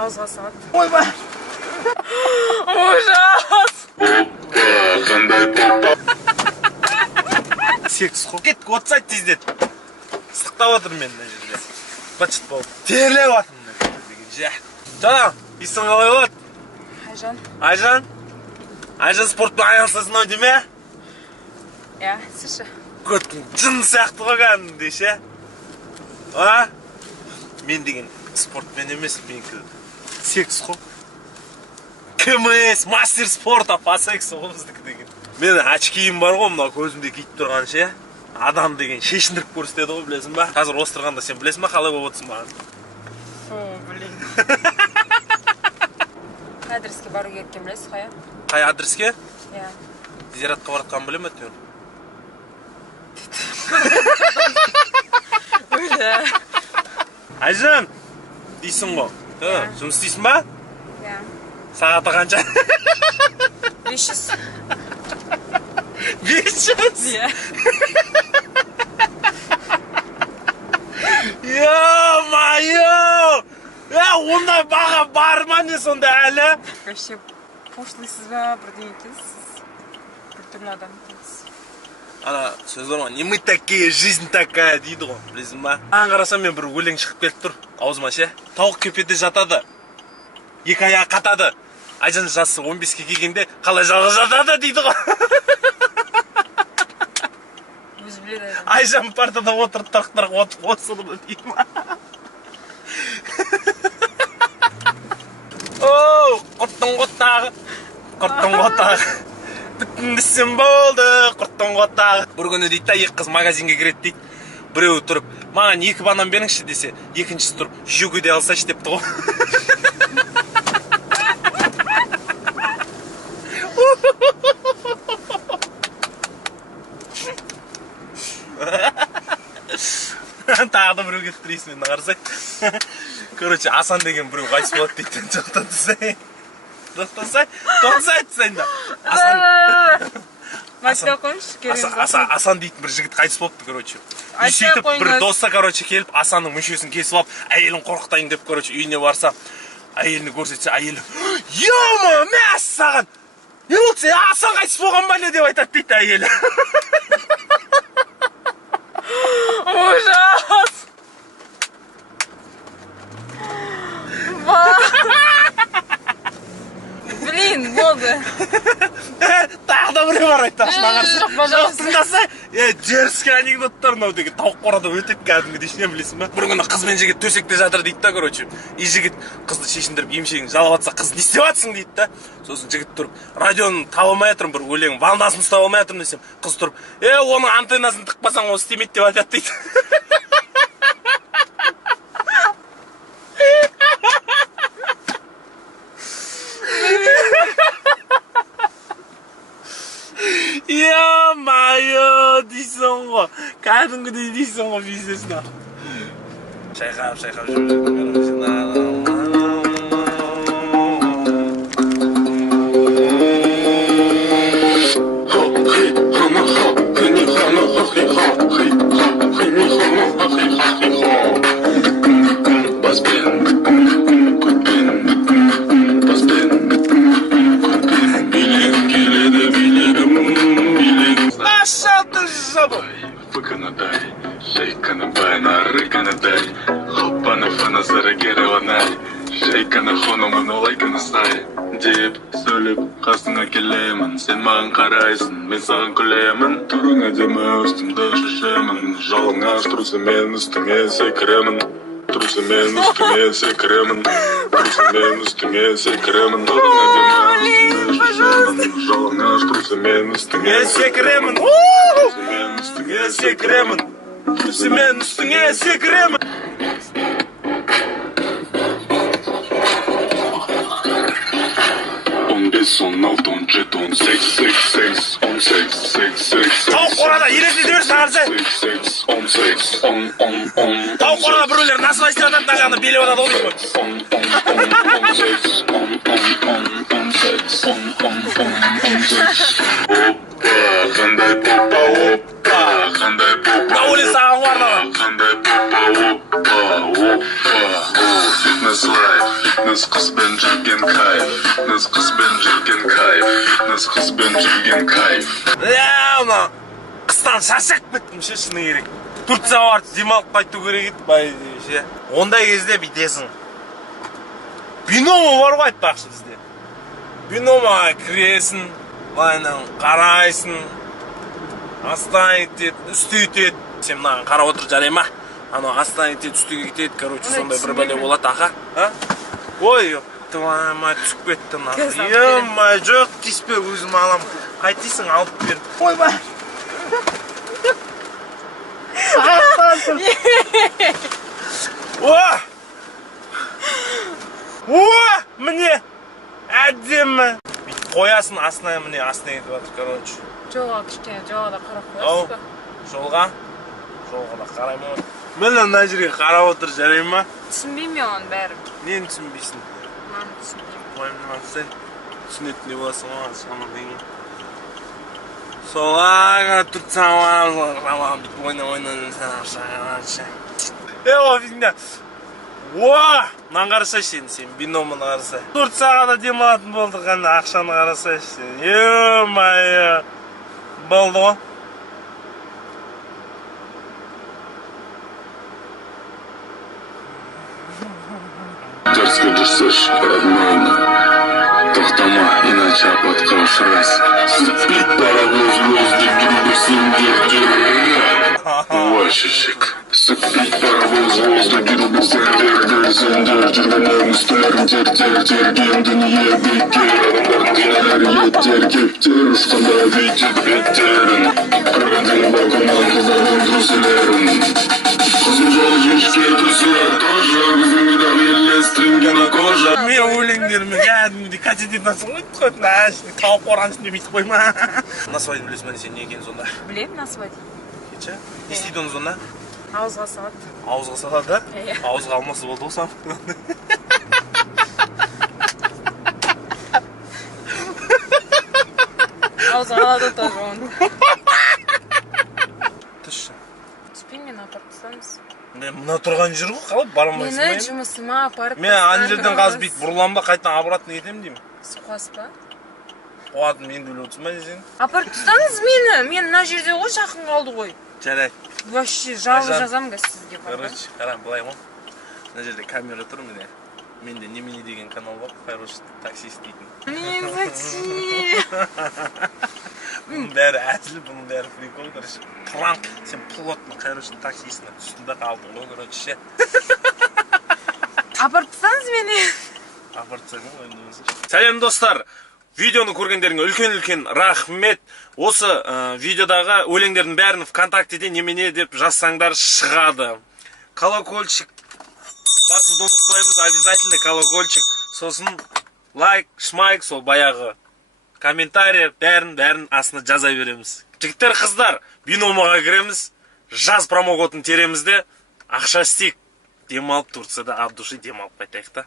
Ауызға салады. Ойбай! Ужас! Секс қой. Кет, отсайт тездет. Сықтап отыр мен мына жерде. Бачыт болып. Терлеп атырмын деген же. Жаңа, исің қалай болады? Айжан. Айжан? Айжан спортпен айналысасың ау деме? Иә, сізші. Көттің жын сияқты ғой кәдімгідей ше. А? Мен деген спортпен емес, менікі секс қой. КМС, мастер спорта по сексу ғой біздікі деген. Мен очкиім бар ғой, мына көзімде киіп тұрған ше. Адам деген шешіндіріп көрсетеді ғой, білесің ба? Қазір остырғанда сен білесің ба, қалай болып отырсың маған? Фу, блин. Қай адреске бару керек екен білесіз қай? Қай адреске? Иә. Зиратқа баратқанын білем бе әйтеуір? Айжан, дейсің ғой. Жұмыс істейсің ба? Иә. Сағаты қанша? 500. 500? Иә. Ё-майо! Ондай баға бар ма не сонда әлі? Вообще пошлыйсыз ба, бірдеңе екенсіз. Біртүрлі адам екенсіз. Ана сөз бар ма, не мы такие, жизнь такая дейді ғой, білесің ба? Ан қарасам мен бір өлең шығып келіп тұр, аузыма ше. Тауық кепеде жатады, екі аяғы қатады. Айжан жасы 15-ке келгенде қалай жалғыз жатады дейді ғой. Өзі біледі айжан. Айжан партада отырып тақтарға отып осылды дейді ма? Оу, құрттың қоттағы, құрттың қоттағы. Бүтін десем болды, құрттың қоттағы. Бір күні дейді да, екі қыз магазинге кіреді дейді. Біреуі тұрып, маған 2 банан беріңізші десе, екіншісі тұрып, жүгіде алсайшы депті ғой. Тағы да біреу кетіп тұрейсің мен қарасай. Короче, Асан деген біреу қайсы болады дейтін жоқтан түсай. Тоқтасай түсайын да. Асан дейтін бір жігіт қайсы болыпты, короче. Үй сөйтіп бір досы, короче, келіп, Асанның мүшесін кесіп алып, әйелін қорқытайын деп, короче, үйіне барса, әйеліні көрсетсе, әйелі, «Йома, мәс саған! Не болды сен, Асан қайсы болған ба не деп айтады дейді әйелі». Ужас! Блин, болды. Тағы да біреу бар айтты ашына қарсы. Жоқ, пожалуйста. Тыңдаса, дерзкий анекдоттар мынау деген тауық қорада өтіп кәдімгі дейшінен білесің ба? Бір күні қыз бен жігіт төсекте жатыр дейді да, короче. И жігіт қызды шешіндіріп емшегін жалап атса, қыз не істеп атсың дейді да. Сосын жігіт тұрып, радионы таба алмай жатырмын, бір өлең волнасын ұстап алмай жатырмын десем, қыз тұрып, оның антеннасын тықпасаң ол істемейді деп айтады дейді. Ё-майо, дейсің ғой. Кәдімгідей дейсің ғой, бизнесін. Шайқап деп сөйлеп қасыңа келемін, сен маған қарайсың, мен саған күлемін, түрің әдемі, үстімді шешемін, жалаңа трусымен үстіңе секіремін, трусымен үстіңе секіремін, трусымен үстіңе секіремін, түрің әдемі, үстімді шешемін, жалаңа трусымен үстіңе секіремін, трусымен үстіңе секіремін, трусымен үстіңе секіремін. 16, 17, 18, Tavuk orada iğrençli diyorsun harcı. Tavuk orada brüller nasıl istiyorsan takağını bile orada oluyor mu? Kanday popa hoppa, kanday popa. Ne oluyor sağın var mı? Kanday popa hoppa hoppa. Kız ben жүрген кайф. Kız ben жүрген кайф. Kız ben жүрген кайф. Ана қыстан шаршап кеттім ше, шыны керек. Турцияға барып демалып қайту керек еді, бай ше. Ондай кезде бүйтесің. Бинома бар ғой айтпақшы бізде. Биномаға кіресің, былайынан қарайсың, астан етеді, үсті етеді. Сен мынаған қарап отыр жарай ма? Анау астан етеді, үстіге кетеді, короче, сондай бір бәле болады, аға. Ой, твой мать, түсіп кеттім. Емай, жоқ, тиіспе, өзім алам. Қайтесің, алып бер. Ойбай. О, міне, әдемі. Қоясын астына, міне, астына кетіп жатыр, короче. Жолға кішкене, жолға да қарап қоясыз ба? Жолға? Жолға да қараймын. Міне мына жерге қарап отыр, жарай ма? Түсінбеймін оның бәрін. Нені түсінбейсің? Маған түсінбеймін. Ойымнан сен түсінетін не боласың оған, соны дейін. Солаға тұртсам, ойна-ойна, шағашы. Офигня. Мынаны қарасайшы сен, биномын қарасай. Турцияға да демалатын болдық, қанда ақшаны қарасайшы сен. Е-майы. Болды ғой. Дерзко дышишь, родной. Тоқтама, иначе апатқа ұшырайсың. Спит паровоз воздухе бексендерде. Ой, шешек. Спит паровоз воздухе бексендерде. Сендер жүргеннен үстілерін тер-тер-терген дүние бекер. Адамдардың денелері еттер, кептер. Ұшқанда бүйтіп беттерін. Көргендің балконнан қыздардың труселерін. Қызым жол жешке труселер тоже. Біздің үйдағы елестірінген кожа. Мен өлеңдерімі кәдімгідей кәтеден насыл өйтіп қойып, нәшіне тауып қорған ішінде бүйтіп қойма. Насвайдың білесің бәне сен не екенін сонда? Білемін, насвайды. Кетші? Не істейді оны сонда? Ауызға салады. Ауызға салады, да? Иә. Ауызға алмасы болды ғой сам. Ауызға алады тоже оны. Түші. Түспейін, мен апарып тастаңыз. Мен мұна тұрған жер ғой, қалып барамайсың ба? Мені жұмысыма апарып Мен ана жерден қазір бүйтіп бұрылам ба, қайтадан обратно кетемін деймін. Сіз қуасыз ба? Қуатын мен де өліп отырсың ба десең? Апарып тастаңыз мені. Мен мына жерде ғой, жақын қалды ғой. Жарайды. Вообще жалып жазамын сізге бар. Короче, қара, былай ғой. Мына жерде камера тұр міне. Менде немене деген канал бар, хороший таксист дейтін. Мен зачем? Бұның бәрі әзіл, бұның бәрі прикол, короче. Пранк, сен плотный, короче, таксистің үстінде қалдың ғой, короче. Апарып тастаңыз мені. Апарып тастаңыз ғой, енді. Сәлем достар, видеоны көргендеріңе үлкен-үлкен рахмет. Осы видеодағы өлеңдердің бәрін ВКонтактеде немене деп жазсаңдар шығады. Колокольчик басуды ұмытпаймыз, обязательно колокольчик. Сосын лайк, шмайк, сол баяғы комментарий, бәрін астына жаза береміз. Жігіттер, қыздар, биномаға кіреміз, жаз промокодын теремізде, ақша істейік. Демалып Турцияда от души демалып қайтайық та.